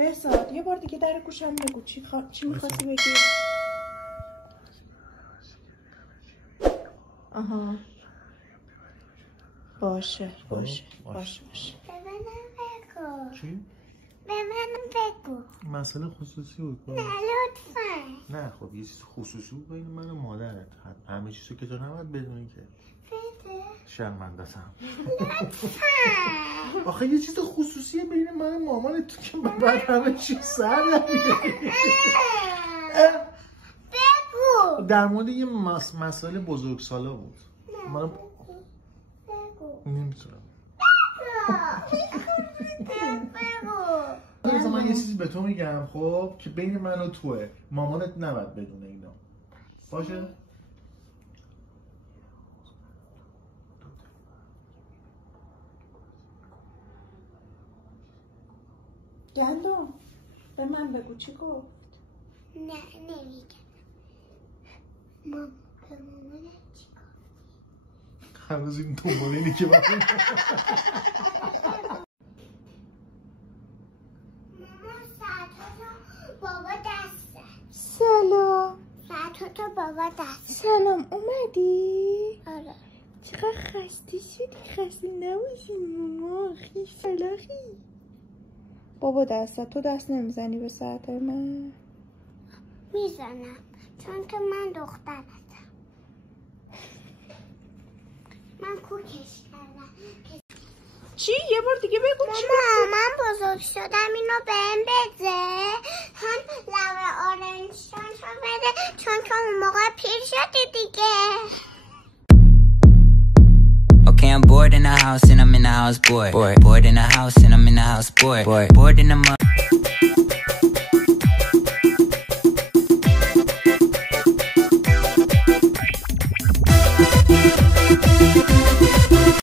بهزاد یه بار دیگه در گوشم بگو چی میخواستی بگی؟ آها باشه به منم بگو. چی؟ به منم بگو. مسئله خصوصی بود. نه لطفا. نه خب یه چیز خصوصی بود بین من و مادرت. همه چیزو که تو نباید بدونی که. بده. شرمنده‌ام. لطفا. آخه یه چیز خصوصیه بین من و مامانت تو که بعد همه چیز سر نمیاری. بگو. در مورد یه مسئله بزرگسالا بود. من بگو. نمیتونم. بگو. من یه چیزی به تو میگم خب که بین من و توه. مامانت نباید بدونه اینا. باشه؟ گندم به من بگو چی گفت؟ نه نمیگم. به مامانت چی گفت؟ هنوز این دنبال اینه که من بابا دست سلام. ساعتو بابا دست. سلام اومدی؟ آره. چقدر خسته شدی؟ خسته نباشی ماما. خیلی فلاخی. بابا دست تو دست نمیزنی به ساعت من؟ میزنم چون که من دخترتم. من کوکش کردم. چی؟ یه بار دیگه بگو چی؟ ماما من بزرگ شدم اینو بهم بده. هم لبه آرنجشو بده چون که اون موقع پیر شدی دیگه. Okay, I'm bored in the house and I'm in the house, bored in the house and I'm in the house, bored in the